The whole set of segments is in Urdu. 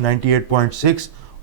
98.6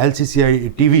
LCCI TV।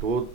2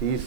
30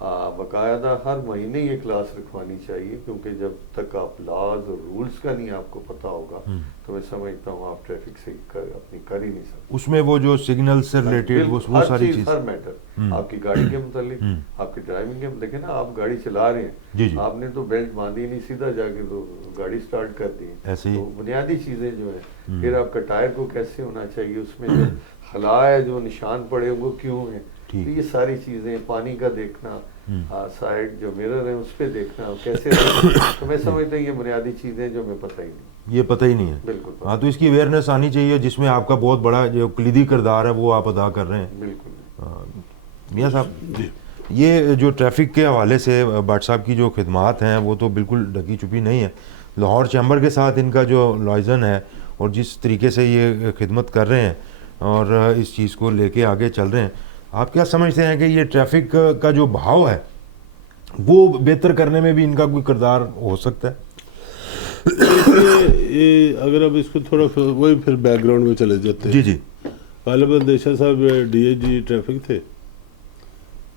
باقاعدہ ہر مہینے یہ کلاس رکھوانی چاہیے، کیونکہ جب تک آپ لاز اور رولز کا نہیں آپ کو پتہ ہوگا تو میں سمجھتا ہوں آپ ٹریفک سے اپنی کر ہی نہیں سکتے. اس میں وہ جو سگنل سے ریلیٹڈ وہ ساری چیز، ہر میٹر آپ کی گاڑی کے متعلق، آپ کی ڈرائیونگ کے متعلق. دیکھیں نا، آپ گاڑی چلا رہے ہیں، آپ نے تو بیلٹ باندھی نہیں، سیدھا جا کے تو گاڑی سٹارٹ کر دی. تو بنیادی چیزیں جو ہیں، پھر آپ کا ٹائر کو کیسے ہونا چاہیے، اس میں جو خلا ہے، جو نشان پڑے وہ کیوں ہیں، تو یہ ساری چیزیں، پانی کا دیکھنا، سائڈ جو مرر ہے اس پہ دیکھنا کیسے تو میں سمجھتا ہوں یہ بنیادی چیزیں جو ہمیں پتہ ہی نہیں، یہ پتہ ہی نہیں ہے. بالکل. ہاں، تو اس کی اویئرنیس آنی چاہیے، جس میں آپ کا بہت بڑا جو کلیدی کردار ہے وہ آپ ادا کر رہے ہیں. بالکل. میاں صاحب، یہ جو ٹریفک کے حوالے سے بٹ صاحب کی جو خدمات ہیں وہ تو بالکل ڈھکی چھپی نہیں ہے. لاہور چیمبر کے ساتھ ان کا جو لائزن ہے اور جس طریقے سے یہ خدمت کر رہے ہیں اور اس چیز کو لے کے آگے چل رہے ہیں، آپ کیا سمجھتے ہیں کہ یہ ٹریفک کا جو بہاؤ ہے وہ بہتر کرنے میں بھی ان کا کوئی کردار ہو سکتا ہے؟ یہ اگر اب اس کو تھوڑا وہی پھر بیک گراؤنڈ میں چلے جاتے ہیں. جی. غالباً دیشا صاحب ڈی اے جی ٹریفک تھے،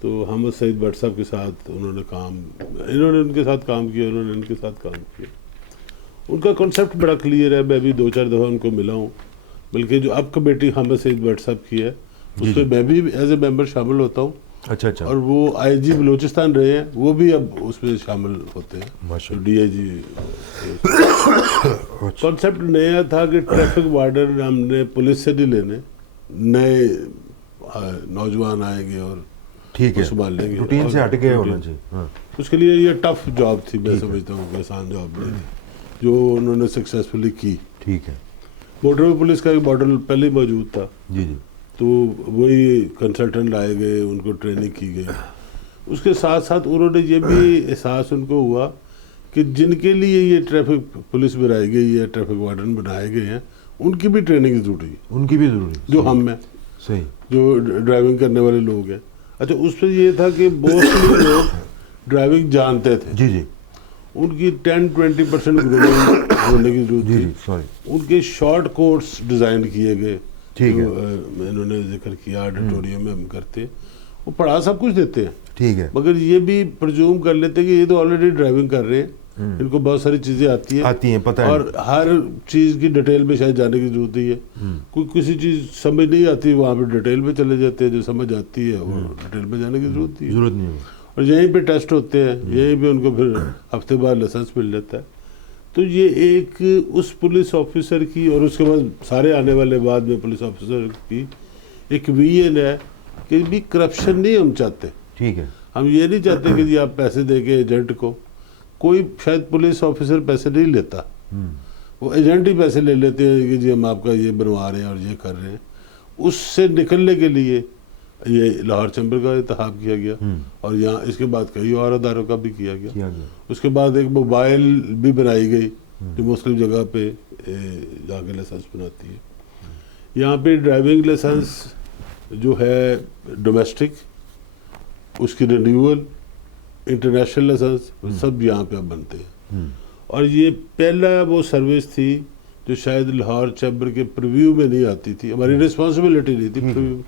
تو حامد سعید بٹ صاحب کے ساتھ انہوں نے ان کے ساتھ کام کیا، انہوں نے ان کے ساتھ کام کیا. ان کا کنسیپٹ بڑا کلیئر ہے. میں بھی 2-4 دفعہ ان کو ملا ہوں، بلکہ جو اب کمیٹی حامد سعید بٹ صاحب کی ہے اس میں میں بھی ایز اے ممبر شامل ہوتا ہوں. اچھا. اور وہ آئی جی بلوچستان رہے ہیں، وہ بھی اب اس میں شامل ہوتے ہیں. ڈی اے جی کنسیپٹ نیا تھا کہ ٹریفک وارڈن ہم نے پولیس سے نہیں لینے، نئے نوجوان آئیں گے اور ٹھیک ہے، سنبھال لیں گے، روٹین سے ہٹ کے ہونا چاہیے. اس کے لیے یہ ٹف جاب تھی، میں سمجھتا ہوں کہ آسان جاب نہیں تھی جو انہوں نے سکسیسفلی کی. ٹھیک ہے. موٹر پولیس کا ایک ماڈل پہلے ہی موجود تھا. جی. تو وہی کنسلٹنٹ لائے گئے، ان کو ٹریننگ کی گئی. اس کے ساتھ ساتھ انہوں نے یہ بھی احساس ان کو ہوا کہ جن کے لیے یہ ٹریفک پولیس بنائی گئی ہے، ٹریفک وارڈن بنائے گئے ہیں، ان کی بھی ٹریننگ ضروری ہے. ان کی بھی ضروری ہے، جو ہم ہیں، صحیح، جو ڈرائیونگ کرنے والے لوگ ہیں. اچھا، اس پہ یہ تھا کہ موسٹلی لوگ ڈرائیونگ جانتے تھے. جی. ان کی 10-20% گرومنگ ہونے کی ضرورت تھی. سوری. ان کے شارٹ کورس ڈیزائن کیے گئے. ٹھیک ہے. انہوں نے ذکر کیا آڈیٹوریم میں ہم کرتے ہیں، وہ پڑھا سب کچھ دیتے ہیں. ٹھیک ہے. مگر یہ بھی پرزیوم کر لیتے ہیں کہ یہ تو آلریڈی ڈرائیونگ کر رہے ہیں، ان کو بہت ساری چیزیں آتی ہیں، پتہ ہے، اور ہر چیز کی ڈیٹیل میں شاید جانے کی ضرورت نہیں ہے. کوئی کسی چیز سمجھ نہیں آتی وہاں پہ ڈیٹیل میں چلے جاتے ہیں، جو سمجھ آتی ہے وہ ڈیٹیل میں جانے کی ضرورت نہیں ہے. اور یہیں پہ ٹیسٹ ہوتے ہیں، یہیں پہ ان کو پھر ہفتے بعد لائسنس مل جاتا ہے. تو یہ ایک اس پولیس آفیسر کی، اور اس کے بعد سارے آنے والے بعد میں پولیس آفیسر کی ایک ویژن ہے کہ بھی کرپشن نہیں ہم چاہتے. ٹھیک ہے. ہم یہ نہیں چاہتے کہ جی آپ پیسے دے کے ایجنٹ کو، کوئی شاید پولیس آفیسر پیسے نہیں لیتا، وہ ایجنٹ ہی پیسے لے لیتے ہیں کہ جی ہم آپ کا یہ بنوا رہے ہیں اور یہ کر رہے ہیں. اس سے نکلنے کے لیے یہ لاہور چیمبر کا انتخاب کیا گیا، اور یہاں اس کے بعد کئی اور اداروں کا بھی کیا گیا. اس کے بعد ایک موبائل بھی بنائی گئی جو مختلف جگہ پہ جا کے لائسنس بناتی ہے. یہاں پہ ڈرائیونگ لائسنس جو ہے ڈومیسٹک، اس کی رینیول، انٹرنیشنل لائسنس سب یہاں پہ اب بنتے ہیں. اور یہ پہلا وہ سروس تھی جو شاید لاہور چیمبر کے پریویو میں نہیں آتی تھی، ہماری رسپانسبلٹی نہیں تھی پریویو،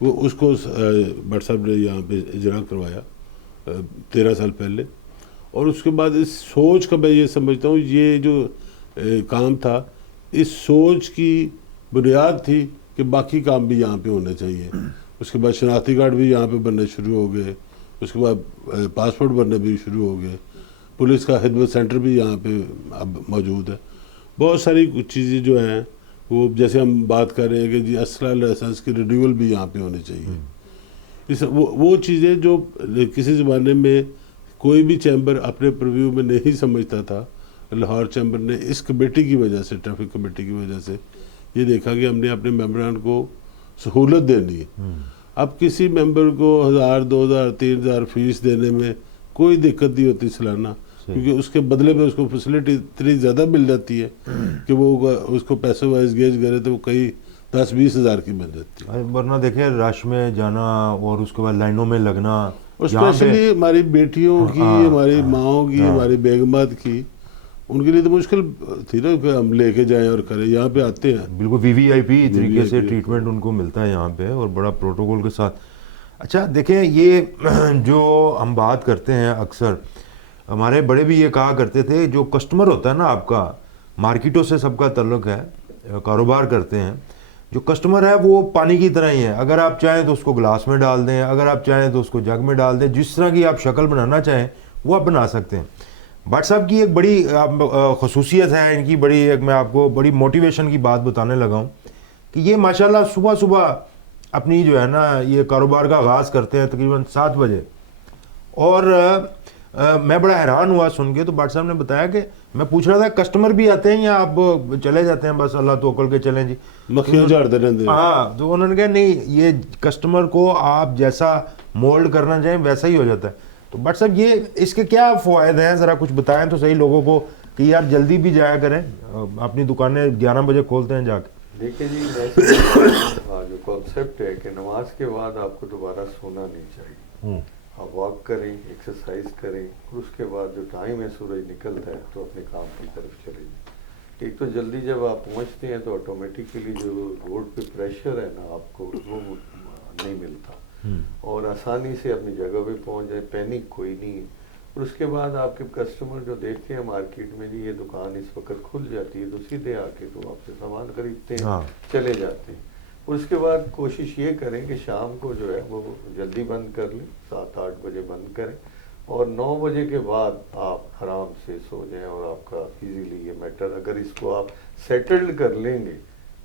وہ اس کو بٹ صاحب نے یہاں پہ اجرا کروایا 13 سال پہلے. اور اس کے بعد اس سوچ کا میں یہ سمجھتا ہوں یہ جو کام تھا، اس سوچ کی بنیاد تھی کہ باقی کام بھی یہاں پہ ہونے چاہیے. اس کے بعد شناختی کارڈ بھی یہاں پہ بننے شروع ہو گئے، اس کے بعد پاسپورٹ بننے بھی شروع ہو گئے، پولیس کا خدمت سینٹر بھی یہاں پہ اب موجود ہے. بہت ساری کچھ چیزیں جو ہیں وہ جیسے ہم بات کر رہے ہیں کہ جی اسلحہ لائسنس کی رینیول بھی یہاں پہ ہونی چاہیے. وہ چیزیں جو کسی زمانے میں کوئی بھی چیمبر اپنے پرویو میں نہیں سمجھتا تھا، لاہور چیمبر نے اس کمیٹی کی وجہ سے، ٹریفک کمیٹی کی وجہ سے یہ دیکھا کہ ہم نے اپنے ممبران کو سہولت دینی ہے. اب کسی ممبر کو 1000 2000 3000 فیس دینے میں کوئی دقت نہیں ہوتی سالانہ، کیونکہ اس کے بدلے میں اس کو فیسلٹی اتنی زیادہ مل جاتی ہے کہ وہ اس کو پیسے وائز گیج کرے تو وہ کئی 10-20 ہزار کی بن جاتی ہے. ورنہ دیکھیں رش میں جانا اور اس کے بعد لائنوں میں لگنا، اسپیشلی ہماری بیٹیوں کی، ہماری ماؤں کی، ہماری بیگمات کی، ان کے لیے تو مشکل تھی نا کہ ہم لے کے جائیں اور کریں. یہاں پہ آتے ہیں بالکل وی وی آئی پی طریقے سے ٹریٹمنٹ ان کو ملتا ہے یہاں پہ، اور بڑا پروٹوکول کے ساتھ. اچھا دیکھیں یہ جو ہم بات کرتے ہیں اکثر ہمارے بڑے بھی یہ کہا کرتے تھے جو کسٹمر ہوتا ہے نا آپ کا مارکیٹوں سے سب کا تعلق ہے کاروبار کرتے ہیں جو کسٹمر ہے وہ پانی کی طرح ہی ہے اگر آپ چاہیں تو اس کو گلاس میں ڈال دیں اگر آپ چاہیں تو اس کو جگ میں ڈال دیں جس طرح کی آپ شکل بنانا چاہیں وہ آپ بنا سکتے ہیں بٹ صاحب کی ایک بڑی خصوصیت ہے ان کی بڑی ایک میں آپ کو بڑی موٹیویشن کی بات بتانے لگا ہوں کہ یہ ماشاءاللہ صبح صبح اپنی جو ہے نا یہ کاروبار کا آغاز کرتے ہیں تقریباً 7 بجے اور میں بڑا حیران ہوا سن کے تو بٹ صاحب نے بتایا کہ میں پوچھ رہا تھا کسٹمر بھی آتے ہیں یا آپ چلے جاتے ہیں بس اللہ توکل کے چلیں جی مکھیاں جھاڑتے رہتے ہیں. ہاں تو انہوں نے کہا نہیں یہ کسٹمر کو آپ جیسا مولڈ کرنا چاہیں ویسا ہی ہو جاتا ہے تو بٹ صاحب یہ اس کے کیا فوائد ہیں ذرا کچھ بتائیں تو صحیح لوگوں کو کہ یار جلدی بھی جایا کریں اپنی دکانیں 11 بجے کھولتے ہیں جا کے. دیکھیں جی جو کانسیپٹ ہے کہ نماز کے بعد آپ کو دوبارہ سونا نہیں چاہیے آپ واک کریں ایکسرسائز کریں اور اس کے بعد جو ٹائم ہے سورج نکلتا ہے تو اپنے کام کی طرف چلے جائیں. ایک تو جلدی جب آپ پہنچتے ہیں تو آٹومیٹیکلی جو روڈ پہ پریشر ہے نا آپ کو وہ نہیں ملتا اور آسانی سے اپنی جگہ پہ پہنچ جائے پینک کوئی نہیں ہے. اور اس کے بعد آپ کے کسٹمر جو دیکھتے ہیں مارکیٹ میں جی یہ دکان اس وقت کھل جاتی ہے تو سیدھے آ کے تو آپ سے سامان خریدتے ہیں چلے جاتے ہیں. اور اس کے بعد کوشش یہ کریں کہ شام کو جو ہے وہ جلدی بند کر لیں 7-8 بجے بند کریں اور 9 بجے کے بعد آپ آرام سے سو جائیں اور آپ کا ایزیلی یہ میٹر اگر اس کو آپ سیٹلڈ کر لیں گے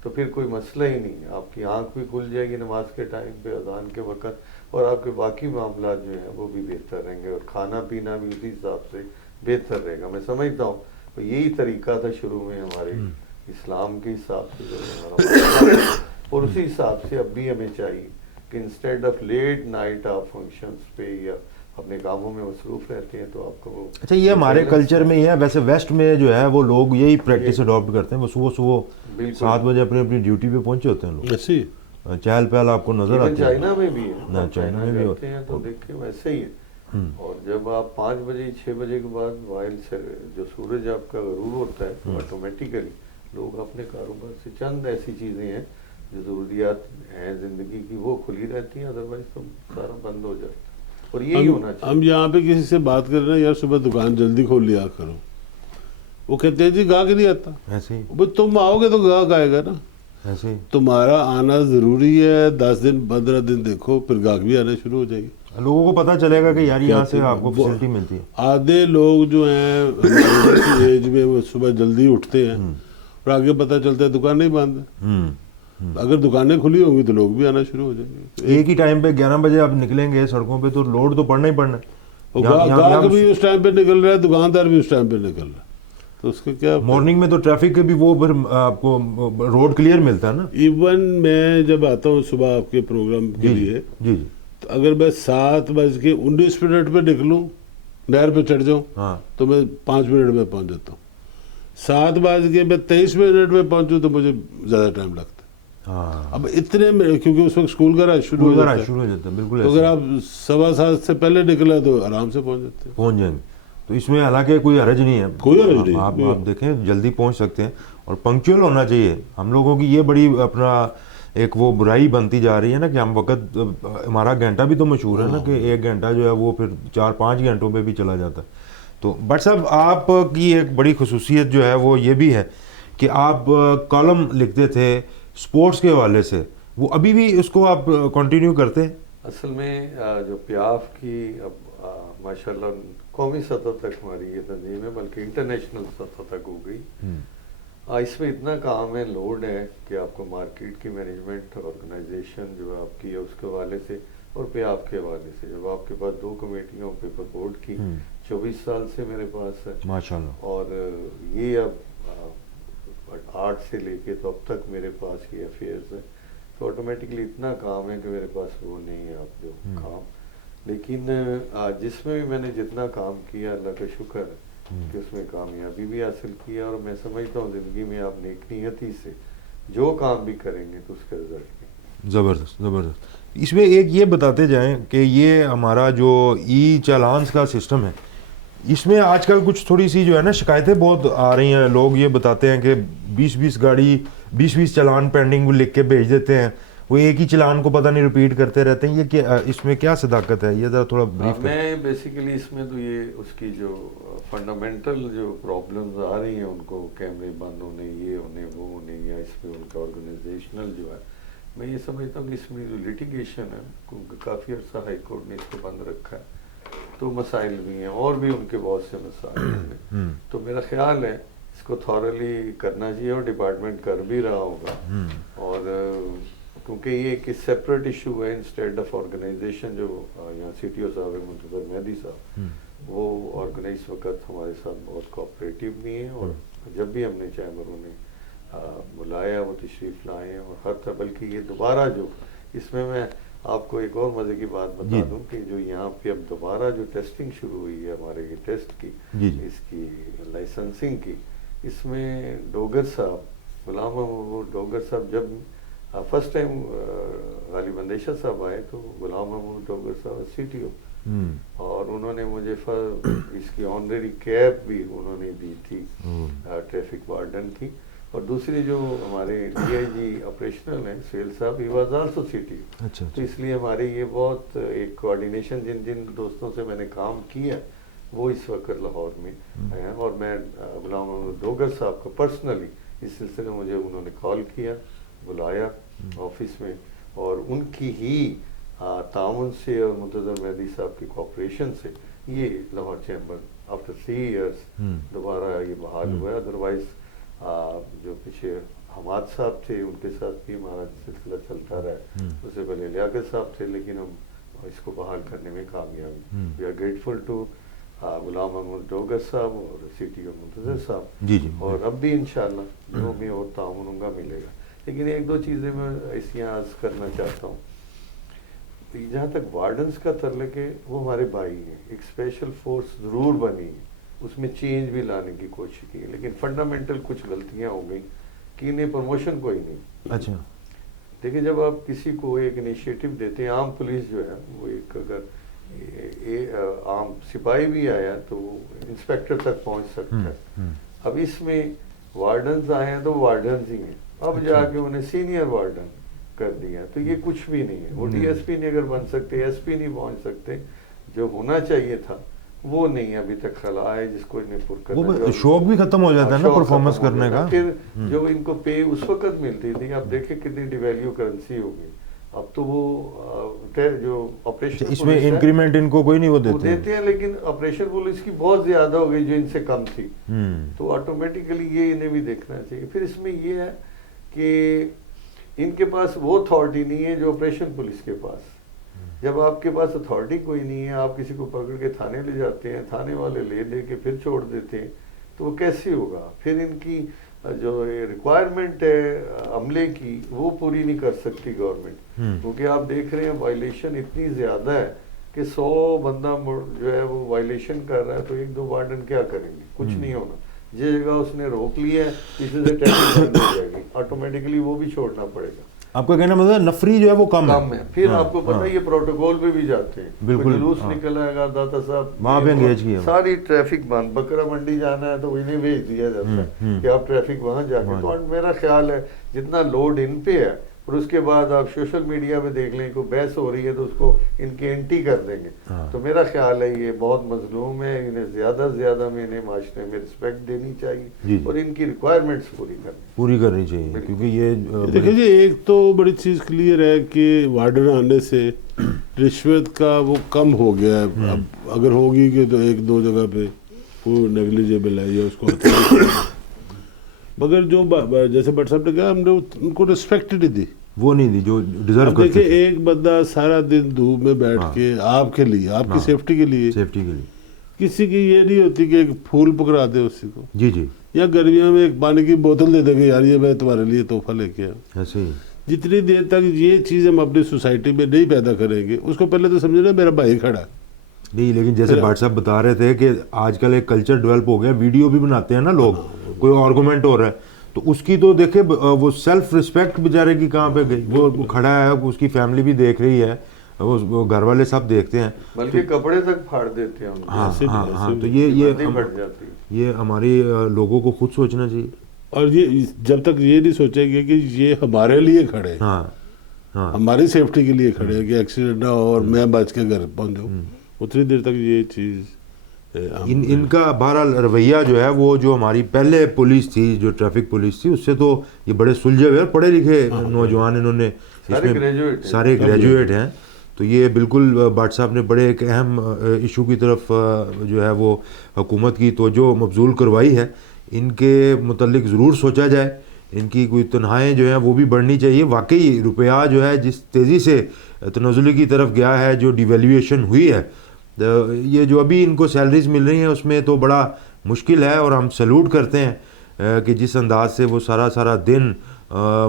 تو پھر کوئی مسئلہ ہی نہیں ہے. آپ کی آنکھ بھی کھل جائے گی نماز کے ٹائم پہ اذان کے وقت اور آپ کے باقی معاملات جو ہیں وہ بھی بہتر رہیں گے اور کھانا پینا بھی اسی حساب سے بہتر رہے گا. میں سمجھتا ہوں تو یہی طریقہ تھا شروع میں ہمارے اسلام کے حساب سے جو ہمارا اور اسی حساب سے اب بھی ہمیں چاہیے کہ انسٹیڈ آف لیٹ نائٹ آپ فنکشنز پہ یا اپنے کاموں میں مصروف رہتے ہیں تو آپ کو وہ اچھا یہ ہمارے کلچر میں یہ ہے ویسے ویسٹ میں جو ہے وہ لوگ یہی پریکٹس اڈاپٹ کرتے ہیں وہ صبح 7 بجے اپنی ڈیوٹی پہ پہنچے ہوتے ہیں لوگ ایسی چہل پہل آپ کو نظر آتی ہے. چائنا میں بھی ہے چائنا میں بھی ہوتے ہیں تو دیکھیں ویسے ہی ہے. اور جب آپ 5 بجے 6 بجے کے بعد وائل سے جو سورج آپ کا غروب ہوتا ہے تو آٹومیٹیکلی لوگ اپنے کاروبار سے چند ایسی چیزیں ہیں جو ضروریات ہیں زندگی کی وہ کھلی رہتی ہیں ادروائز تو سارا بند ہو جاتا ہے اور یہی ہونا چاہیے. ہم یہاں پہ کسی سے بات کر رہے ہیں یار صبح دکان جلدی کھول لیا کرو وہ کہتے ہیں جی گاہک نہیں آتا. ایسے ہی بھائی تم آؤ گے تو گاہک آئے گا نا. ایسے ہی تمہارا آنا ضروری ہے 10 دن 15 دن دیکھو پھر گاہک بھی آنا شروع ہو جائے گی. لوگوں کو پتہ چلے گا کہ یار یہاں سے آپ کو فیسلٹی ملتی ہے. آدھے لوگ جو ہیں ہماری ایج میں وہ صبح جلدی اٹھتے ہیں اور آگے پتہ چلتا ہے دکان نہیں بند ہے. اگر دکانیں کھلی ہوں گی تو لوگ بھی آنا شروع ہو جائیں گے. ایک ہی ٹائم پہ 11 بجے آپ نکلیں گے سڑکوں پہ تو لوڈ تو پڑنا ہی پڑنا ہے. گاہک بھی اس ٹائم پہ نکل رہا ہے دکاندار بھی اس ٹائم پہ نکل رہا ہے تو اس کے کیا مارننگ میں تو ٹریفک کے بھی وہ پھر آپ کو روڈ کلیئر ملتا ہے نا. ایون میں جب آتا ہوں صبح آپ کے پروگرام کے لیے جی جی تو اگر میں 7:19 پہ نکلوں نہر پہ چڑھ جاؤں تو میں 5 منٹ میں پہنچ جاتا ہوں. 7:23 میں پہنچوں تو مجھے زیادہ ٹائم لگتا ہے. اب اتنے میں کیونکہ اس وقت اسکول کا رش شروع ہو جاتا ہے بالکل. تو اگر آپ 7:15 سے پہلے نکلا تو آرام سے پہنچ جائیں گے. تو اس میں حالانکہ کوئی حرج نہیں ہے, کوئی حرج نہیں, آپ دیکھیں جلدی پہنچ سکتے ہیں اور پنکچوئل ہونا چاہیے. ہم لوگوں کی یہ بڑی اپنا ایک وہ برائی بنتی جا رہی ہے نا کہ ہم وقت, ہمارا گھنٹہ بھی تو مشہور ہے نا کہ 1 گھنٹہ جو ہے وہ پھر 4-5 گھنٹوں پہ بھی چلا جاتا ہے. تو بٹ صاحب آپ کی ایک بڑی خصوصیت جو ہے وہ یہ بھی ہے کہ آپ کالم لکھتے تھے سپورٹس کے حوالے سے, وہ ابھی بھی اس کو آپ کنٹینیو کرتے ہیں؟ اصل میں جو پیاف کی اب ماشاءاللہ قومی سطح تک ہماری یہ تنظیم ہے بلکہ انٹرنیشنل سطح تک ہو گئی. اس میں اتنا کام ہے, لوڈ ہے کہ آپ کو مارکیٹ کی مینجمنٹ آرگنائزیشن جو ہے آپ کی ہے اس کے حوالے سے اور پیاف کے حوالے سے. جب آپ کے پاس 2 کمیٹیوں پیپر بورڈ کی 24 سال سے میرے پاس ہے ماشاءاللہ, اور یہ اب 8 سے لے کے تو اب تک میرے پاس یہ افیئرز ہے. تو آٹومیٹکلی اتنا کام ہے کہ میرے پاس وہ نہیں ہے آپ جو کام. لیکن جس میں بھی میں نے جتنا کام کیا اللہ کا شکر ہے کہ اس میں کامیابی بھی حاصل کیا, اور میں سمجھتا ہوں زندگی میں آپ نیک نیتی سے جو کام بھی کریں گے تو اس کا رزلٹ بھی زبردست زبردست. اس میں ایک یہ بتاتے جائیں کہ یہ ہمارا جو ای چالانس کا سسٹم ہے اس میں آج کل کچھ تھوڑی سی جو ہے نا شکایتیں بہت آ رہی ہیں. لوگ یہ بتاتے ہیں کہ 20 گاڑی 20 چالان پینڈنگ لکھ کے بھیج دیتے ہیں وہ ایک ہی چلان کو پتہ نہیں ریپیٹ کرتے رہتے ہیں. یہ کیا اس میں کیا صداقت ہے, یہ ذرا تھوڑا بریف کریں. میں بیسیکلی اس میں تو یہ اس کی جو فنڈامنٹل جو پرابلمز آ رہی ہیں ان کو, کیمرے بند ہونے, یہ ہونے, وہ ہونے, یا اس میں ان کا آرگنائزیشنل جو ہے, میں یہ سمجھتا ہوں کہ اس میں جو لٹیگیشن ہے کیونکہ کافی عرصہ ہائی کورٹ نے اس کو بند رکھا ہے, تو مسائل بھی ہیں اور بھی ان کے بہت سے مسائل ہیں. تو میرا خیال ہے اس کو تھورلی کرنا چاہیے اور ڈپارٹمنٹ کر بھی رہا ہوگا. اور کیونکہ یہ ایک سیپریٹ ایشو ہے انسٹیڈ آف آرگنائزیشن. جو یہاں سی ٹی او صاحب ہے منتظر مہدی صاحب, وہ آرگنائز وقت ہمارے ساتھ بہت کوآپریٹیو بھی ہیں, اور جب بھی ہم نے چیمبروں نے بلایا وہ تشریف لائے ہیں, اور ہر طرح بلکہ یہ دوبارہ جو اس میں آپ کو ایک اور مزے کی بات بتا دوں کہ جو یہاں پہ اب دوبارہ جو ٹیسٹنگ شروع ہوئی ہے ہمارے یہ ٹیسٹ کی, اس کی لائسنسنگ کی, اس میں ڈوگر صاحب, غلام محمود ڈوگر صاحب, جب فرسٹ ٹائم غالب اندیشہ صاحب آئے تو غلام محمود ڈوگر صاحب سی ٹی او, اور انہوں نے مجھے اس کی آنریری کیپ بھی انہوں نے دی تھی ٹریفک وارڈن کی. اور دوسری جو ہمارے ڈی آئی جی آپریشنل ہیں سہیل صاحب, he was also C T O. تو اس لیے ہماری یہ بہت ایک کوآرڈینیشن جن دوستوں سے میں نے کام کیا وہ اس وقت لاہور میں ہیں. اور میں غلام محمود ڈوگر صاحب کو پرسنلی اس سلسلے میں مجھے انہوں نے کال کیا, بلایا آفس میں, اور ان کی ہی تعاون سے اور منتظر مہدی صاحب کی کوآپریشن سے یہ لاہور چیمبر آفٹر 3 ایئرس دوبارہ یہ بحال ہوا ہے. ادروائز جو پیچھے حماد صاحب تھے ان کے ساتھ بھی ہمارا سلسلہ چلتا رہا ہے, اس سے پہلے لیاقت صاحب تھے, لیکن ہم اس کو بحال کرنے میں کامیاب. We are grateful to Ghulam Mahmood Dogar صاحب اور سی ٹی او منتظر صاحب, اور اب بھی انشاءاللہ جو میں اور تعاون ان کا ملے گا. لیکن ایک دو چیزیں میں اس یہاں عرض کرنا چاہتا ہوں. جہاں تک وارڈنس کا تعلق ہے وہ ہمارے بھائی ہیں, ایک اسپیشل فورس ضرور بنی ہے, اس میں چینج بھی لانے کی کوشش کی ہے, لیکن فنڈامنٹل کچھ غلطیاں ہو گئی کہ انہیں پروموشن کوئی نہیں. اچھا دیکھیں جب آپ کسی کو ایک انیشیٹو دیتے ہیں, عام پولیس جو ہے وہ ایک اگر عام سپاہی بھی آیا تو وہ انسپیکٹر تک پہنچ سکتا ہے. اب اس میں وارڈنز آئے ہیں تو وارڈنز ہی ہیں, اب جا کے انہیں سینئر وارڈن کر دیا, تو یہ کچھ بھی نہیں ہے. وہ ڈی ایس پی نہیں اگر بن سکتے, ایس پی نہیں پہنچ سکتے, جو ہونا چاہیے تھا وہ نہیں ابھی تک خلا ہے جس کو انہیں پر کرنا. وہ شوق بھی ختم ہو جاتا ہے نا پرفارمنس کرنے کا. پھر جو ان کو پے اس وقت ملتی تھی, اب دیکھیں کتنی ڈی ویلیو کرنسی ہو گئی. اب تو وہ جو آپریشن اس میں انکریمنٹ ان کو کوئی نہیں وہ دیتے ہیں, لیکن آپریشن پولیس کی بہت زیادہ ہو گئی جو ان سے کم تھی, تو آٹومیٹیکلی یہ انہیں بھی دیکھنا چاہیے. پھر اس میں یہ ہے کہ ان کے پاس وہ اتھارٹی نہیں ہے جو آپریشن پولیس کے پاس. جب آپ کے پاس اتھارٹی کوئی نہیں ہے, آپ کسی کو پکڑ کے تھانے لے جاتے ہیں, تھانے والے لے دے کے پھر چھوڑ دیتے ہیں, تو وہ کیسے ہوگا. پھر ان کی جو ریکوائرمنٹ ہے عملے کی وہ پوری نہیں کر سکتی گورنمنٹ, کیونکہ آپ دیکھ رہے ہیں وائلیشن اتنی زیادہ ہے کہ 100 بندہ جو ہے وہ وائلیشن کر رہا ہے, تو 1-2 وارڈن کیا کریں گے, کچھ نہیں ہونا. جس جگہ اس نے روک لیا ہے اس سے ٹیکس بند ہو جائے گی, آٹومیٹکلی وہ بھی چھوڑنا پڑے گا. آپ کا کہنا مطلب نفری جو ہے وہ کم ہے. پھر آپ کو پتہ یہ پروٹوکول پہ بھی جاتے ہیں, بالکل جلوس نکل آئے گا, داتا صاحب وہاں پہ انگیج کیا, ساری ٹریفک بند. بکرا منڈی جانا ہے تو انہیں بھیج دیا جاتا ہے کہ آپ ٹریفک وہاں جا کے. تو میرا خیال ہے جتنا لوڈ ان پہ ہے, اور اس کے بعد آپ سوشل میڈیا پہ دیکھ لیں کوئی بحث ہو رہی ہے تو اس کو ان کے اینٹی کر دیں گے. تو میرا خیال ہے یہ بہت مظلوم ہے, انہیں زیادہ سے زیادہ میں انہیں معاشرے میں رسپیکٹ دینی چاہیے اور ان کی ریکوائرمنٹس پوری کرنی چاہیے. کیونکہ یہ دیکھیں جی ایک تو بڑی چیز کلیئر ہے کہ وارڈن آنے سے رشوت کا وہ کم ہو گیا ہے. اب اگر ہوگی کہ تو 1-2 جگہ پہ وہ نیگلیجیبل ہے یا اس کو مگر جو جیسے بٹ صاحب نے کہا ہم نے ان کو ریسپیکٹ نہیں دی, وہ نہیں دی جو ڈیزرو کرتے. دیکھیں ایک بندہ سارا دن دھوپ میں بیٹھ کے آپ کے لیے, آپ کی سیفٹی کے لیے, کسی کی یہ نہیں ہوتی کہ ایک پھول پکڑا دے اسی کو, جی یا گرمیوں میں ایک پانی کی بوتل دے دے کہ یار یہ میں تمہارے لیے تحفہ لے کے آیا. ایسے ہی جتنی دیر تک یہ چیز ہم اپنی سوسائٹی میں نہیں پیدا کریں گے, اس کو پہلے تو سمجھنا میرا بھائی کھڑا ہے. نہیں, لیکن جیسے بھٹ صاحب بتا رہے تھے کہ آج کل ایک کلچر ڈیولپ ہو گیا, ویڈیو بھی بناتے ہیں نا لوگ, کوئی آرگومنٹ ہو رہا ہے تو اس کی تو دیکھے وہ سیلف رسپیکٹ بیچارے کی کہاں پہ گئی. وہ کھڑا ہے, اس کی فیملی بھی دیکھ رہی ہے, وہ گھر والے سب دیکھتے ہیں, بلکہ کپڑے تک پھاڑ دیتے ہیں. ہاں تو یہ ہماری لوگوں کو خود سوچنا چاہیے. اور یہ جب تک یہ نہیں سوچیں گے کہ یہ ہمارے لیے کھڑے, ہاں۔ ہماری سیفٹی کے لیے کھڑے ہیں کہ ایکسیڈنٹ نہ ہو اور میں بچ کے گھر پہنچ جاؤں، اتنی دیر تک یہ چیز ان کا بہرحال رویہ جو ہے وہ جو ہماری پہلے پولیس تھی، جو ٹریفک پولیس تھی، اس سے تو یہ بڑے سلجھے ہوئے اور پڑھے لکھے نوجوان انہوں نے اس میں سارے گریجویٹ ہیں، تو یہ بالکل بھٹ صاحب نے بڑے ایک اہم ایشو کی طرف جو ہے وہ حکومت کی توجہ مبذول کروائی ہے. ان کے متعلق ضرور سوچا جائے، ان کی کوئی تنخواہیں جو ہیں وہ بھی بڑھنی چاہیے. واقعی روپیہ جو ہے جس تیزی سے تنزلی کی طرف گیا ہے، جو ڈیویلیویشن ہوئی ہے، یہ جو ابھی ان کو سیلریز مل رہی ہیں اس میں تو بڑا مشکل ہے. اور ہم سلوٹ کرتے ہیں کہ جس انداز سے وہ سارا دن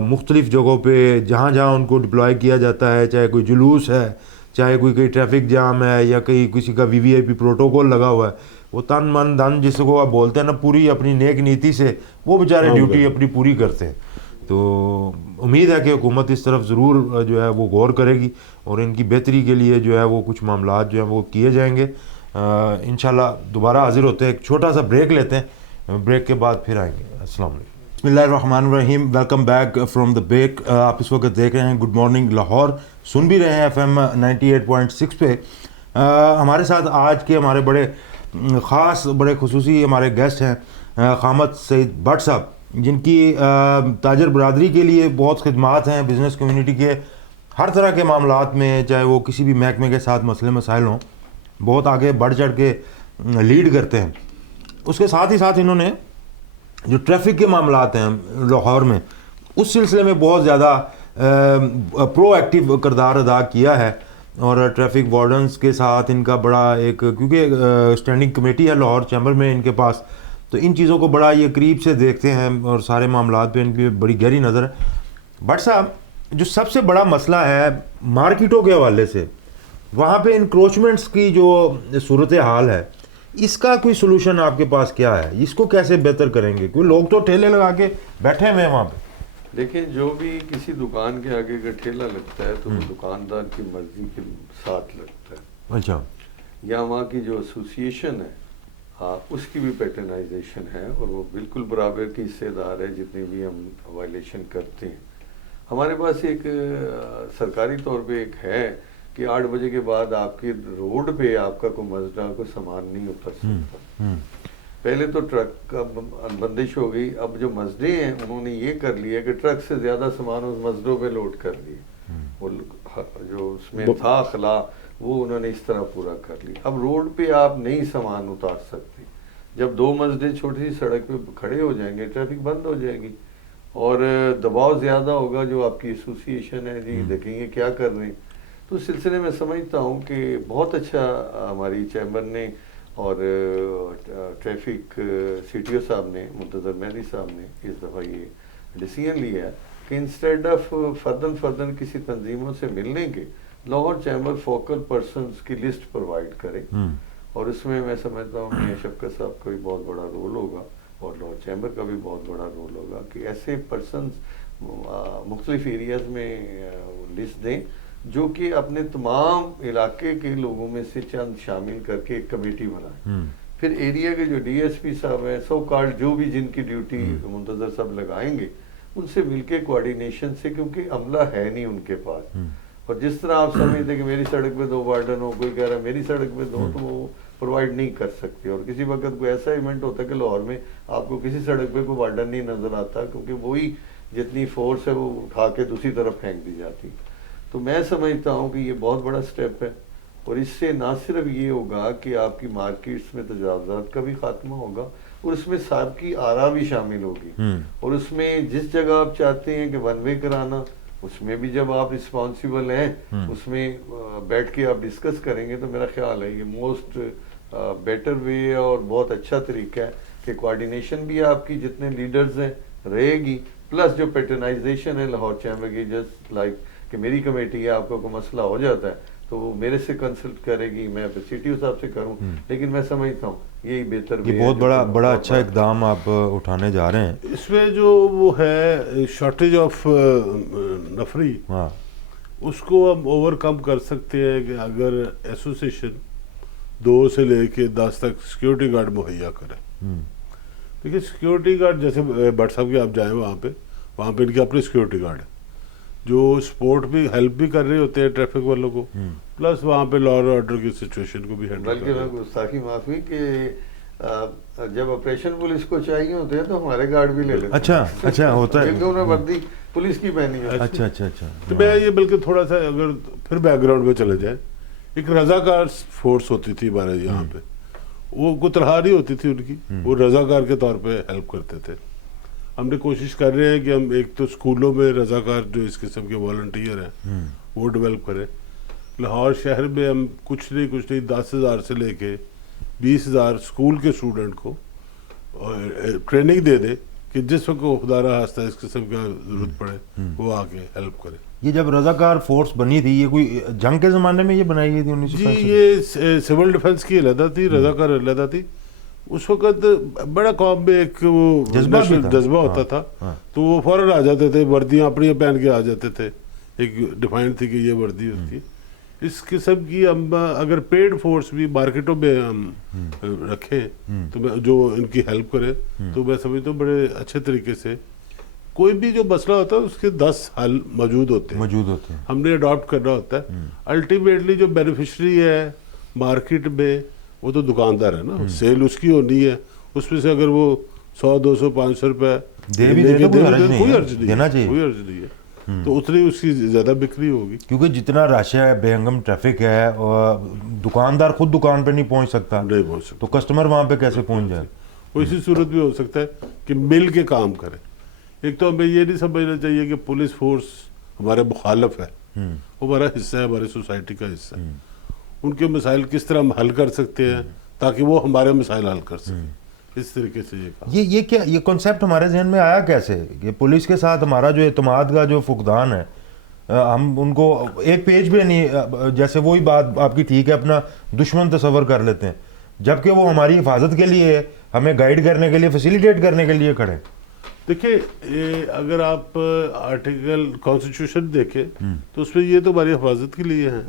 مختلف جگہوں پہ جہاں جہاں ان کو ڈپلوائے کیا جاتا ہے، چاہے کوئی جلوس ہے، چاہے کوئی ٹریفک جام ہے، یا کہیں کسی کا وی آئی پی پروٹوکول لگا ہوا ہے، وہ تن من دھن جس کو آپ بولتے ہیں نا، پوری اپنی نیک نیتی سے وہ بیچارے ڈیوٹی اپنی پوری کرتے ہیں. تو امید ہے کہ حکومت اس طرف ضرور جو ہے وہ غور کرے گی اور ان کی بہتری کے لیے جو ہے وہ کچھ معاملات جو ہیں وہ کیے جائیں گے. انشاءاللہ دوبارہ حاضر ہوتے ہیں، ایک چھوٹا سا بریک لیتے ہیں، بریک کے بعد پھر آئیں گے. السلام علیکم. بسم اللہ الرحمن الرحیم. Welcome back from the break. آپ اس وقت دیکھ رہے ہیں گڈ مارننگ لاہور، سن بھی رہے ہیں FM 98.6 پہ. ہمارے ساتھ آج کے ہمارے بڑے خاص بڑے خصوصی ہمارے گیسٹ ہیں قامت سعید بھٹ صاحب، جن کی تاجر برادری کے لیے بہت خدمات ہیں، بزنس کمیونٹی کے ہر طرح کے معاملات میں، چاہے وہ کسی بھی محکمے کے ساتھ مسئلے مسائل ہوں، بہت آگے بڑھ چڑھ کے لیڈ کرتے ہیں. اس کے ساتھ ہی ساتھ انہوں نے جو ٹریفک کے معاملات ہیں لاہور میں، اس سلسلے میں بہت زیادہ پرو ایکٹیو کردار ادا کیا ہے. اور ٹریفک وارڈنز کے ساتھ ان کا بڑا ایک، کیونکہ اسٹینڈنگ کمیٹی ہے لاہور چیمبر میں ان کے پاس، تو ان چیزوں کو بڑا یہ قریب سے دیکھتے ہیں اور سارے معاملات پہ ان کی بڑی گہری نظر ہے. بٹ صاحب، جو سب سے بڑا مسئلہ ہے مارکیٹوں کے حوالے سے، وہاں پہ انکروچمنٹس کی جو صورت حال ہے، اس کا کوئی سلوشن آپ کے پاس کیا ہے؟ اس کو کیسے بہتر کریں گے؟ کیونکہ لوگ تو ٹھیلے لگا کے بیٹھے ہوئے ہیں وہاں پہ. دیکھیں، جو بھی کسی دکان کے آگے کا ٹھیلا لگتا ہے تو وہ دکاندار کی مرضی کے ساتھ لگتا ہے. اچھا. یا وہاں کی جو ایسوسیشن ہے اس کی بھی پیٹرنائزیشن ہے، اور وہ بالکل برابر کی حصے دار ہے جتنی بھی ہم وائلیشن کرتے ہیں. ہمارے پاس ایک سرکاری طور پہ ایک ہے کہ 8 بجے کے بعد آپ کی روڈ پہ آپ کا کوئی مزدہ کوئی سامان نہیں اتر سکتا. پہلے تو ٹرک کا بندش ہو گئی، اب جو مزدے ہیں انہوں نے یہ کر لیا کہ ٹرک سے زیادہ سامان اس مزدوں پہ لوڈ کر لیے، وہ جو اس میں تھا خلا وہ انہوں نے اس طرح پورا کر لیا. اب روڈ پہ آپ نہیں سامان اتار سکتے. جب 2 مزدے چھوٹی سی سڑک پہ کھڑے ہو جائیں گے، ٹریفک بند ہو جائے گی اور دباؤ زیادہ ہوگا. جو آپ کی ایسوسیشن ہے جی دیکھیں گے کیا کر رہے ہیں. تو اس سلسلے میں سمجھتا ہوں کہ بہت اچھا ہماری چیمبر نے اور ٹریفک سی ٹی او صاحب نے، منتظر مہدی صاحب نے اس دفعہ یہ ڈیسیژن لیا ہے کہ انسٹیڈ آف فردن کسی تنظیموں سے ملنے کے، لاہور چیمبر فوکل پرسنز کی لسٹ پرووائڈ کرے. اور اس میں سمجھتا ہوں کہ شفقت صاحب کا بھی بہت بڑا رول ہوگا اور لاہور چیمبر کا بھی بہت بڑا رول ہوگا کہ ایسے پرسنز مختلف ایریاز میں لسٹ دیں جو کہ اپنے تمام علاقے کے لوگوں میں سے چند شامل کر کے ایک کمیٹی بنائیں. پھر ایریا کے جو ڈی ایس پی صاحب ہیں، سو کارڈ جو بھی جن کی ڈیوٹی منتظر صاحب لگائیں گے، ان سے مل کے کوارڈینیشن سے، کیونکہ عملہ ہے نہیں ان کے پاس. اور جس طرح آپ سمجھتے کہ میری سڑک پہ 2 وارڈن ہو، کوئی کہہ رہا ہے میری سڑک پہ 2، تو وہ پرووائڈ نہیں کر سکتے. اور کسی وقت کوئی ایسا ایونٹ ہوتا ہے کہ لاہور میں آپ کو کسی سڑک پہ کوئی وارڈن نہیں نظر آتا، کیونکہ وہی جتنی فورس ہے وہ اٹھا کے دوسری طرف پھینک دی جاتی. تو میں سمجھتا ہوں کہ یہ بہت بڑا سٹیپ ہے، اور اس سے نہ صرف یہ ہوگا کہ آپ کی مارکیٹس میں تجاوزات کا بھی خاتمہ ہوگا، اور اس میں صاحب کی آرا بھی شامل ہوگی. اور اس میں جس جگہ آپ چاہتے ہیں کہ 1 وے کرانا، اس میں بھی جب آپ رسپانسیبل ہیں، اس میں بیٹھ کے آپ ڈسکس کریں گے، تو میرا خیال ہے یہ موسٹ بیٹر وے اور بہت اچھا طریقہ ہے کہ کوارڈینیشن بھی آپ کی جتنے لیڈرز ہیں رہے گی، پلس جو پیٹرنائزیشن ہے لاہور چیمبر کی، جسٹ لائک کہ میری کمیٹی ہے، آپ کو کوئی مسئلہ ہو جاتا ہے تو وہ میرے سے کنسلٹ کرے گی، میں سی ٹی او صاحب سے کروں. لیکن میں سمجھتا ہوں یہی بہتر، یہ بہت بڑا اچھا اقدام آپ اٹھانے جا رہے ہیں. اس میں جو وہ ہے شارٹیج آف نفری، اس کو ہم اوور کم کر سکتے ہیں کہ اگر ایسوسیشن 2 سے لے کے 10 تک سیکیورٹی گارڈ مہیا کرے. دیکھیے سیکیورٹی گارڈ، جیسے بٹ صاحب کے آپ جائیں وہاں پہ ان کے اپنے سیکیورٹی گارڈ ہیں جو سپورٹ بھی ہیلپ بھی کر رہے ہوتے ہیں ٹریفک والوں کو، پلس وہاں پہ لا اینڈ آرڈر کی سچویشن کو بھی ہینڈل کر بلکہ رہے میں ہیں۔ گستاخی معافی کہ جب آپریشن پولیس کو چاہیے ہوتے ہیں تو ہمارے گارڈ بھی لے لیتے ہیں۔ اچھا ہوتا ہے، کیونکہ انہیں وردی پولیس کی پہنی ہے۔ اچھا تو میں یہ بلکہ تھوڑا سا اگر پھر بیک گراؤنڈ میں چلے جائیں، ایک رضاکار فورس ہوتی تھی ہمارے یہاں پہ، وہ کوئی تنخواہ نہیں ہوتی تھی ان کی، وہ رضاکار کے طور پہ ہیلپ کرتے تھے۔ ہم نے کوشش کر رہے ہیں کہ ہم ایک تو اسکولوں میں رضاکار جو اس قسم کے والنٹیئر ہیں وہ ڈیولپ کریں۔ لاہور شہر میں ہم کچھ نہیں 10,000 سے لے کے 20,000 اسکول کے اسٹوڈنٹ کو ٹریننگ دے دیں کہ جس وقت کو خدا نہ خواستہ اس قسم کا ضرورت پڑے وہ آ کے ہیلپ کرے۔ یہ جب رضاکار فورس بنی تھی، یہ کوئی جنگ کے زمانے میں یہ بنائی گئی تھی 1965؟ جی یہ سول ڈیفنس کی علیحدہ تھی، رضاکار علیحدہ تھی۔ اس وقت بڑا قوم میں ایک وہ جذبہ ہوتا تھا، تو وہ فوراً آ جاتے تھے، وردیاں اپنی پہن کے آ جاتے تھے، ایک ڈیفائن تھی کہ یہ وردی ہوتی ہے۔ اس قسم کی ہم اگر پیڈ فورس بھی مارکیٹوں میں ہم رکھیں تو جو ان کی ہیلپ کرے تو میں سمجھتا ہوں بڑے اچھے طریقے سے کوئی بھی جو مسئلہ ہوتا ہے اس کے 10 حل موجود ہوتے ہیں، ہم نے اڈاپٹ کرنا ہوتا ہے۔ الٹیمیٹلی جو بینیفیشری ہے مارکیٹ میں وہ تو دکاندار ہے نا، سیل اس کی ہونی ہے، اس میں سے اگر وہ 100 200 500 روپے کوئی عرض نہیں ہے، تو اتنی اس کی زیادہ بکری ہوگی، کیونکہ جتنا رش ہے، بے ہنگم ٹریفک ہے، اور دکاندار خود دکان پہ نہیں پہنچ سکتا تو کسٹمر وہاں پہ کیسے پہنچ جائے؟ وہ اسی صورت بھی ہو سکتا ہے کہ مل کے کام کریں۔ ایک تو ہمیں یہ نہیں سمجھنا چاہیے کہ پولیس فورس ہمارے مخالف ہے، وہ ہمارا حصہ ہے، ہماری سوسائٹی کا حصہ ہے۔ ان کے مسائل کس طرح ہم حل کر سکتے ہیں تاکہ وہ ہمارے مسائل حل کر سکیں، اس طریقے سے یہ کام۔ یہ کیا یہ کنسیپٹ ہمارے ذہن میں آیا کیسے کہ پولیس کے ساتھ ہمارا جو اعتماد کا جو فقدان ہے، ہم ان کو ایک پیج پہ نہیں، جیسے وہی بات آپ کی ٹھیک ہے، اپنا دشمن تصور کر لیتے ہیں، جبکہ وہ ہماری حفاظت کے لیے، ہمیں گائیڈ کرنے کے لیے، فیسیلیٹیٹ کرنے کے لیے کھڑے۔ دیکھیں اگر آپ آرٹیکل کانسٹیٹیوشن دیکھیں تو اس میں یہ تو ہماری حفاظت کے لیے ہیں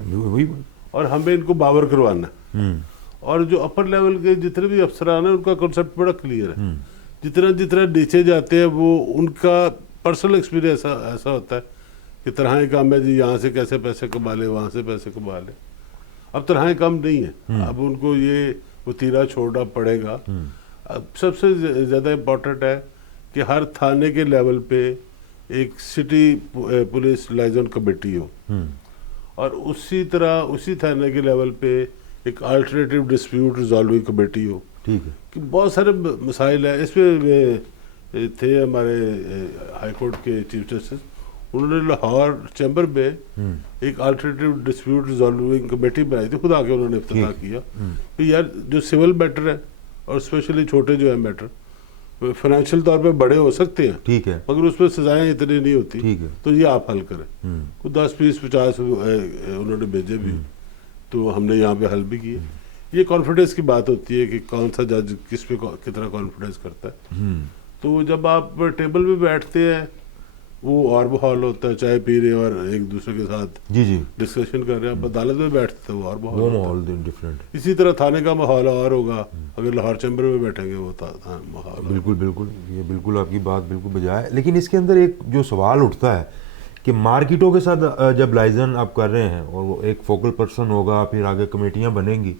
اور ہمیں ان کو باور کروانا ہے، اور جو اپر لیول کے جتنے بھی افسران ہیں ان کا کنسیپٹ بڑا کلیئر ہے۔ جتنا نیچے جاتے ہیں وہ ان کا پرسنل ایکسپیرینس ایسا ہوتا ہے کہ تنہائی کام ہے جی، یہاں سے کیسے پیسے کما لے، وہاں سے پیسے کما لے۔ اب تنہائی کام نہیں ہے، اب ان کو یہ وتیرہ چھوڑنا پڑے گا۔ اب سب سے زیادہ امپورٹنٹ ہے کہ ہر تھانے کے لیول پہ ایک سٹی پولیس لائزن کمیٹی ہو، اور اسی طرح اسی تھانے کے لیول پہ ایک الٹرنیٹیو ڈسپیوٹ ریزالونگ کمیٹی ہو۔ ٹھیک ہے، کہ بہت سارے مسائل ہیں اس میں تھے ہمارے ہائی کورٹ کے چیف جسٹس، انہوں نے لاہور چیمبر میں ایک الٹرنیٹیو ڈسپیوٹ ریزالونگ کمیٹی بنائی تھی، خود آ کے انہوں نے افتتاح کیا کہ یار جو سول میٹر ہے اور اسپیشلی چھوٹے جو ہیں میٹر، فائنینشیل طور پہ بڑے ہو سکتے ہیں، ٹھیک ہے، مگر اس پہ سزائیں اتنی نہیں ہوتی، ٹھیک ہے، تو یہ آپ حل کریں۔ 10 20 50 انہوں نے بھیجے بھی، تو ہم نے یہاں پہ حل بھی کیے۔ یہ کانفیڈنس کی بات ہوتی ہے کہ کون سا جج کس پہ کتنا کانفیڈنس کرتا ہے۔ تو جب آپ ٹیبل پہ بیٹھتے ہیں وہ اور ماحول ہوتا ہے، چائے پی رہے ہیں اور ایک دوسرے کے ساتھ جی ڈسکشن کر رہے ہیں، آپ عدالت میں بیٹھتے ہیں وہ اور وہ ماحول ماحول ڈفرینٹ۔ اسی طرح تھانے کا ماحول اور ہوگا، اگر لاہور چیمبر میں بیٹھیں گے وہ ماحول۔ بالکل یہ بالکل آپ کی بات بالکل بجا ہے، لیکن اس کے اندر ایک جو سوال اٹھتا ہے کہ مارکیٹوں کے ساتھ جب لائزن آپ کر رہے ہیں اور وہ ایک فوکل پرسن ہوگا، پھر آگے کمیٹیاں بنیں گی،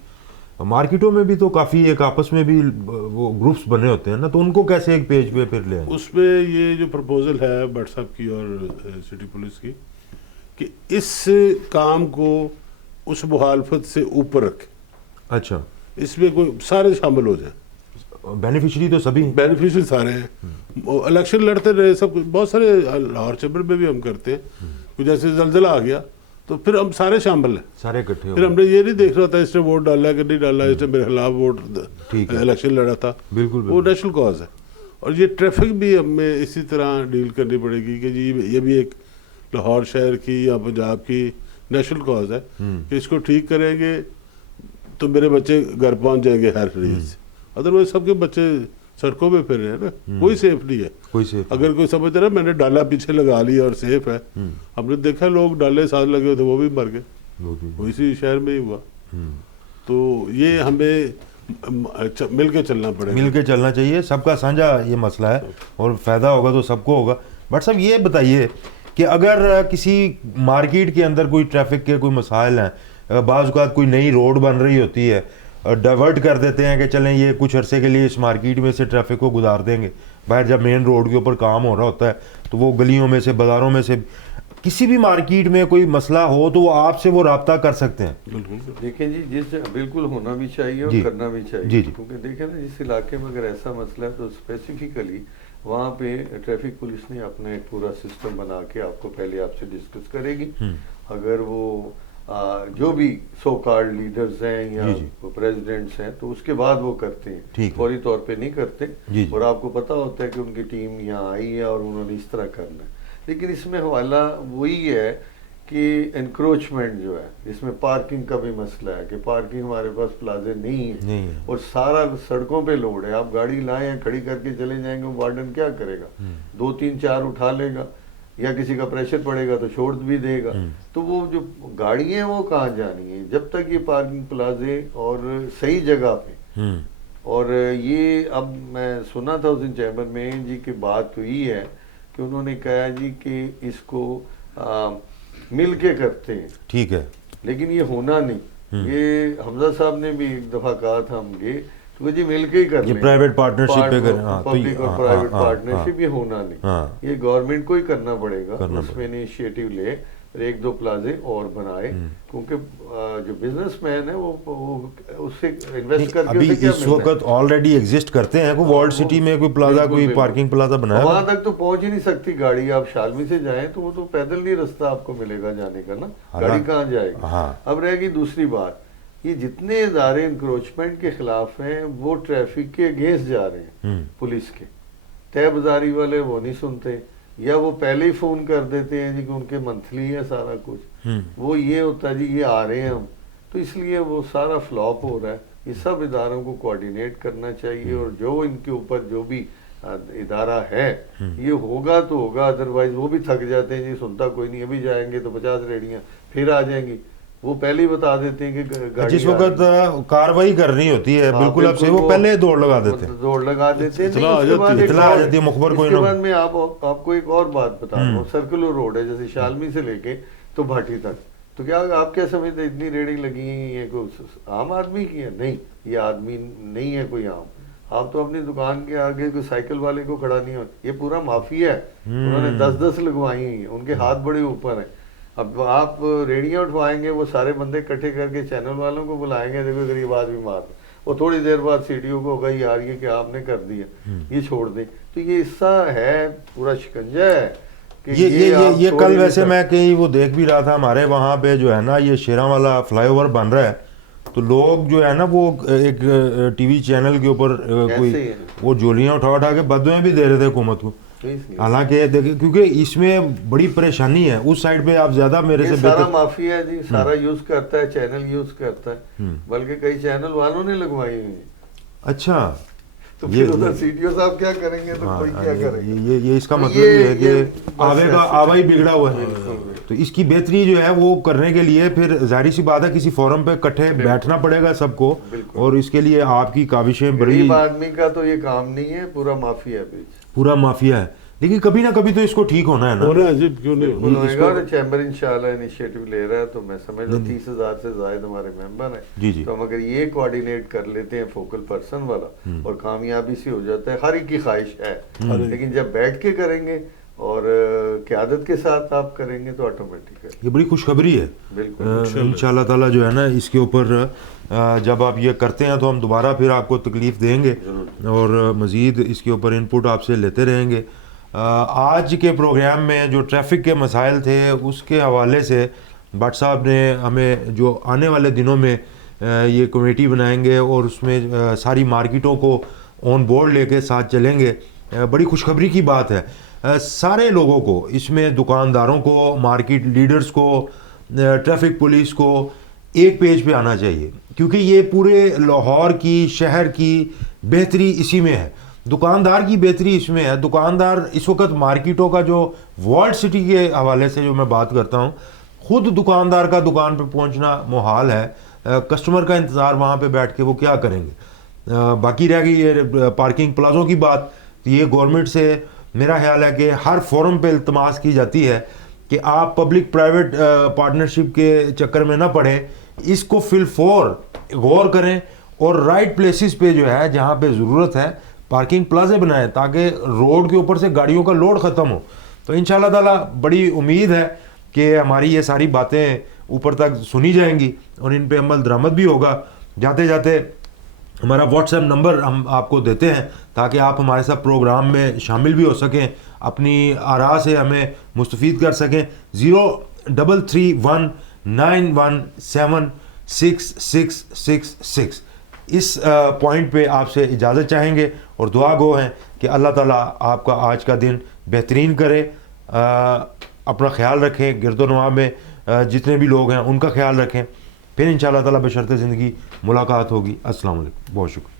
مارکیٹوں میں بھی تو کافی ایک آپس میں بھی وہ گروپس بنے ہوتے ہیں نا، تو ان کو کیسے ایک پیج پہ پھر لے آئیں؟ اس میں یہ جو پرپوزل ہے بٹ صاحب کی اور سٹی پولیس کی کہ اس کام کو اس مخالفت سے اوپر رکھے، اچھا، اس میں کوئی سارے شامل ہو جائیں، بینیفیشری تو سبھی ہیں، بینیفیشری سارے ہیں، الیکشن لڑتے رہے سب کچھ، بہت سارے لاہور چیمبر میں بھی ہم کرتے ہیں، جیسے زلزلہ آ گیا تو پھر ہم سارے شامل ہیں، سارے اکٹھے پھر ہم نے یہ نہیں دیکھ رہا تھا اس نے ووٹ ڈالا کہ نہیں ڈالا، اس نے میرے خلاف ووٹ الیکشن لڑا تھا، بالکل وہ نیشنل کاز ہے۔ اور یہ ٹریفک بھی ہمیں اسی طرح ڈیل کرنی پڑے گی کہ جی یہ بھی ایک لاہور شہر کی یا پنجاب کی نیشنل کاز ہے کہ اس کو ٹھیک کریں گے تو میرے بچے گھر پہنچ جائیں گے ہر ریز سے، ادروائز سب کے بچے سڑکوں پہ پھر رہے ہیں نا، کوئی سیف نہیں ہے۔ کوئی سے اگر کوئی سمجھ رہا ہے میں نے ڈالا پیچھے لگا لیا اور سیف ہے، ہم نے دیکھا لوگ ڈالے ساتھ لگے ہوئے تھے وہ بھی مر گئے، وہ اسی شہر میں ہی ہوا۔ تو یہ ہمیں مل کے چلنا پڑے گا، مل کے چلنا چاہیے، سب کا سانجھا یہ مسئلہ ہے اور فائدہ ہوگا تو سب کو ہوگا۔ بٹ صاحب یہ بتائیے کہ اگر کسی مارکیٹ کے اندر کوئی ٹریفک کے کوئی مسائل ہیں، بعض اوقات کوئی نئی روڈ بن رہی ہوتی ہے، ڈائیورٹ کر دیتے ہیں کہ چلیں یہ کچھ عرصے کے لیے اس مارکیٹ میں سے ٹریفک کو گزار دیں گے، باہر جب مین روڈ کے اوپر کام ہو رہا ہوتا ہے تو وہ گلیوں میں سے، بازاروں میں سے کسی بھی مارکیٹ میں کوئی مسئلہ ہو تو وہ آپ سے وہ رابطہ کر سکتے ہیں. دیکھیں جی، جس بالکل ہونا بھی چاہیے اور جی کرنا بھی چاہیے. جی. کیونکہ دیکھیں نا، جس علاقے میں اگر ایسا مسئلہ ہے تو اسپیسیفکلی وہاں پہ ٹریفک پولیس نے اپنا ایک پورا سسٹم بنا کے آپ کو پہلے آپ سے ڈسکس کرے گی. اگر وہ جو بھی سو کارڈ لیڈرز ہیں یا پریزیڈنٹس ہیں تو اس کے بعد وہ کرتے ہیں، فوری طور پہ نہیں کرتے. اور آپ کو پتا ہوتا ہے کہ ان کی ٹیم یہاں آئی ہے اور انہوں نے اس طرح کرنا ہے. لیکن اس میں حوالہ وہی ہے کہ انکروچمنٹ جو ہے، اس میں پارکنگ کا بھی مسئلہ ہے کہ پارکنگ ہمارے پاس پلازے نہیں ہے اور سارا سڑکوں پہ لوڈ ہے. آپ گاڑی لائیں کھڑی کر کے چلے جائیں گے، وارڈن کیا کرے گا؟ 2 3 4 اٹھا لے گا، یا کسی کا پریشر پڑے گا تو چھوڑ بھی دے گا. تو وہ جو گاڑی ہیں وہ کہاں جانی ہیں جب تک یہ پارکنگ پلازے اور صحیح جگہ پہ. اور یہ اب میں سنا تھا اس دن چیمبر میں جی کہ بات تو یہ ہے کہ انہوں نے کہا جی کہ اس کو مل کے کرتے ہیں. ٹھیک ہے، لیکن یہ ہونا نہیں. یہ حمزہ صاحب نے بھی ایک دفعہ کہا تھا ہم گے تو جی مل کے ہی کر لیں، یہ پرائیویٹ پارٹنرشپ پہ کریں. پبلک اور پرائیویٹ پارٹنرشپ، یہ ہونا نہیں. یہ گورنمنٹ کو ہی کرنا پڑے گا، اس میں انیشیٹو لے اور 1 2 پلازے اور بنائے. کیونکہ جو بزنس مین ہے وہ اس سے انویسٹ کر کے ابھی اس وقت آلریڈی ایگزسٹ کرتے ہیں. کوئی ورلڈ سٹی میں کوئی پلازا، کوئی پارکنگ پلازا بنایا، وہاں تک تو پہنچ ہی نہیں سکتی گاڑی. آپ شالمی سے جائیں تو وہ تو پیدل نہیں رستہ آپ کو ملے گا جانے کا نا، گاڑی کہاں جائے گی. اب رہے گی دوسری بات، یہ جتنے ادارے انکروچمنٹ کے خلاف ہیں وہ ٹریفک کے اگینسٹ جا رہے ہیں. پولیس کے طے بازاری والے وہ نہیں سنتے، یا وہ پہلے ہی فون کر دیتے ہیں جی کہ ان کے منتھلی ہے سارا کچھ. وہ یہ ہوتا ہے جی یہ آ رہے ہیں ہم، تو اس لیے وہ سارا فلاپ ہو رہا ہے. یہ سب اداروں کو کوآرڈینیٹ کرنا چاہیے، اور جو ان کے اوپر جو بھی ادارہ ہے یہ ہوگا تو ہوگا. ادروائز وہ بھی تھک جاتے ہیں جی، سنتا کوئی نہیں، ابھی جائیں گے تو 50 ریڑیاں پھر آ جائیں گی. وہ پہلے ہی بتا دیتے ہیں کہ گاڑی جس وقت کاروائی کرنی ہوتی ہے بالکل اب سے وہ پہلے دوڑ لگا دیتے ہیں، اطلاع آ جاتی ہے مخبر کوئی نہ. اس کے بعد میں آپ کو ایک اور بات بتا رہا ہوں. سرکلر روڈ ہے جیسے شالمی سے لے کے تو بھاٹی تک، تو کیا آپ کیا سمجھتے اتنی ریڑی لگی ہیں کوئی عام آدمی کی ہے؟ نہیں، یہ آدمی نہیں ہے کوئی عام. آپ تو اپنی دکان کے آگے کوئی سائیکل والے کو کھڑا نہیں ہوتا، یہ پورا مافیا ہے. انہوں نے 10 لگوائی ہیں، ان کے ہاتھ بڑے اوپر ہیں. اب آپ ریڑیاں اٹھوائیں گے، وہ سارے بندے اکٹھے کر کے چینل والوں کو بلائیں گے، دیکھو غریب آدمی مار دیں، وہ تھوڑی دیر بعد سیڈیو کو ہوگا یار یہ کہ آپ نے کر دیا، یہ چھوڑ دیں. تو یہ حصہ ہے، پورا شکنجہ ہے. یہ کل ویسے میں کہیں وہ دیکھ بھی رہا تھا، ہمارے وہاں پہ جو ہے نا یہ شیراں والا فلائی اوور بن رہا ہے، تو لوگ جو ہے نا وہ ایک ٹی وی چینل کے اوپر کوئی وہ جولیاں اٹھا کے بدویں بھی دے رہے تھے حکومت کو. حالانکہ دیکھیں کیونکہ اس میں بڑی پریشانی ہے اس سائڈ پہ، آپ زیادہ میرے سے سارا مافیا ہے جی، سارا یوز کرتا ہے، چینل یوز کرتا ہے، بلکہ کئی چینل والوں نے لگوائی ہوئی ہیں. اچھا، تو پھر ادھر سیڈیو صاحب کیا کریں گے تو کوئی کیا کرے گا. یہ اس کا مطلب یہ ہے کہ آوا ہی بگڑا ہوا ہے. تو اس کی بہتری جو ہے وہ کرنے کے لیے پھر ظاہر سی بات ہے کسی فورم پہ اکٹھے بیٹھنا پڑے گا سب کو، اور اس کے لیے آپ کی کاوشیں بڑی. غریب آدمی کا تو یہ کام نہیں ہے، پورا مافیا ہے، پورا مافیا ہے. لیکن کبھی نہ کبھی تو اس کو ٹھیک ہونا ہے نا. کیوں نہیں ہوئے گا. چیمبر انشاءاللہ انیشیٹو لے رہا ہے، تو میں سمجھ لوں 30,000 سے زائد ہمارے ممبر ہیں. تو ہم اگر یہ کوآرڈینیٹ کر لیتے ہیں فوکل پرسن والا، اور کامیابی سے ہو جاتا ہے. ہر ایک کی خواہش ہے، لیکن جب بیٹھ کے کریں گے اور قیادت کے ساتھ آپ کریں گے تو آٹومیٹک ہے. یہ بڑی خوشخبری ہے. بالکل انشاءاللہ تعالیٰ جو ہے نا اس کے اوپر جب آپ یہ کرتے ہیں تو ہم دوبارہ پھر آپ کو تکلیف دیں گے اور مزید اس کے اوپر انپٹ آپ سے لیتے رہیں گے. آج کے پروگرام میں جو ٹریفک کے مسائل تھے اس کے حوالے سے بٹ صاحب نے ہمیں جو آنے والے دنوں میں یہ کمیٹی بنائیں گے اور اس میں ساری مارکیٹوں کو آن بورڈ لے کے ساتھ چلیں گے. بڑی خوشخبری کی بات ہے. سارے لوگوں کو اس میں، دکانداروں کو، مارکیٹ لیڈرز کو، ٹریفک پولیس کو ایک پیج پہ آنا چاہیے، کیونکہ یہ پورے لاہور کی، شہر کی بہتری اسی میں ہے. دکاندار کی بہتری اس میں ہے. دکاندار اس وقت مارکیٹوں کا جو ورلڈ سٹی کے حوالے سے جو میں بات کرتا ہوں، خود دکاندار کا دکان پہ پہنچنا محال ہے. کسٹمر کا انتظار وہاں پہ بیٹھ کے وہ کیا کریں گے. باقی رہ گئی یہ پارکنگ پلازوں کی بات. یہ گورنمنٹ سے میرا خیال ہے کہ ہر فورم پہ التماس کی جاتی ہے کہ آپ پبلک پرائیویٹ پارٹنرشپ کے چکر میں نہ پڑیں, اس کو فی الفور غور کریں اور رائٹ پلیسز پہ جو ہے جہاں پہ ضرورت ہے پارکنگ پلازے بنائیں تاکہ روڈ کے اوپر سے گاڑیوں کا لوڈ ختم ہو. تو انشاءاللہ تعالیٰ بڑی امید ہے کہ ہماری یہ ساری باتیں اوپر تک سنی جائیں گی اور ان پہ عمل درآمد بھی ہوگا. جاتے جاتے ہمارا واٹس ایپ نمبر ہم آپ کو دیتے ہیں تاکہ آپ ہمارے ساتھ پروگرام میں شامل بھی ہو سکیں, اپنی آراء سے ہمیں مستفید کر سکیں. 0319176666 اس پوائنٹ پہ آپ سے اجازت چاہیں گے اور دعا گو ہیں کہ اللہ تعالیٰ آپ کا آج کا دن بہترین کرے. اپنا خیال رکھیں, گرد و نواح میں جتنے بھی لوگ ہیں ان کا خیال رکھیں. پھر انشاءاللہ تعالیٰ بشرط زندگی ملاقات ہوگی. السلام علیکم, بہت شکریہ.